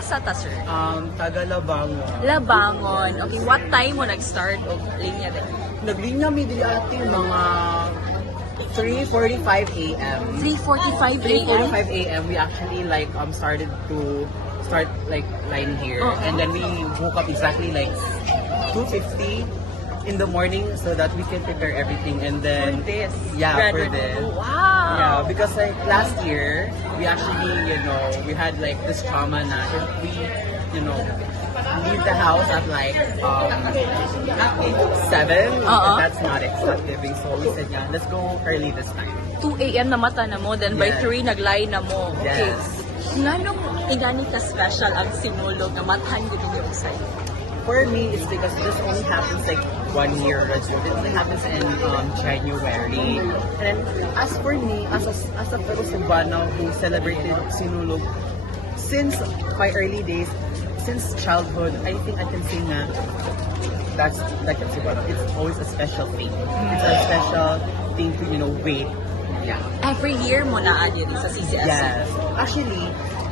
Asa ta, sir? Taga Labangon. Labangon. Okay, what time mo nag-start og linya din? Naglinya mi dili ati mga 3:45 a.m. 3:45 a.m. 3:45 a.m. we actually like started to start like line here, and then we woke up exactly like 2:50 in the morning so that we can prepare everything, and then This. yeah, for Graduate. this. Wow. Yeah, because like last year, we actually, we had like this trauma na if we, leave the house at like 7, that's not expected. So we said, yeah, let's go early this time. 2 a.m. na mata na mo, then by Yes. 3 nag-line na mo. Okay. Yes. Nganong ingani ka special ang sinulog na matahan ko din yung side? For me, it's because this only happens like 1 year. It only happens in January. And as for me, as a fellow Cebuano who celebrated Sinulog since my early days, since childhood, I think I can say na that's like a Cebuano. It's always a special thing. It's a special thing to wait. Yeah. Every year mo na adi sa CCS. Yes. Actually,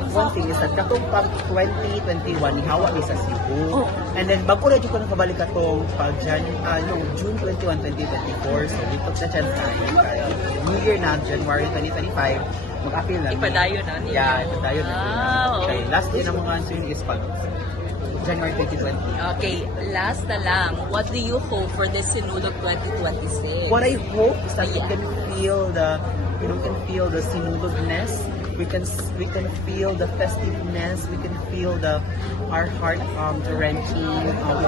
one thing is that katong pag 2021 hawa ni sa Cebu. Oh. And then bago na jud ko nakabalik katong pag June 21, 2024. So dito sa chance tayo. New Year na January 2025 mag-appeal na. Ipadayon na niyo. Yeah, ipadayon na. Wow. Okay, last day na mga answer is pag January 2020. Okay, last na lang. What do you hope for this Sinulog 2026? What I hope is that we can feel the sinulogness. We can feel the festiveness. We can feel our heart wrenching. We can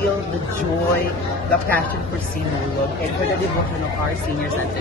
feel the joy, the passion for Sinulog, and for the devotion of our seniors and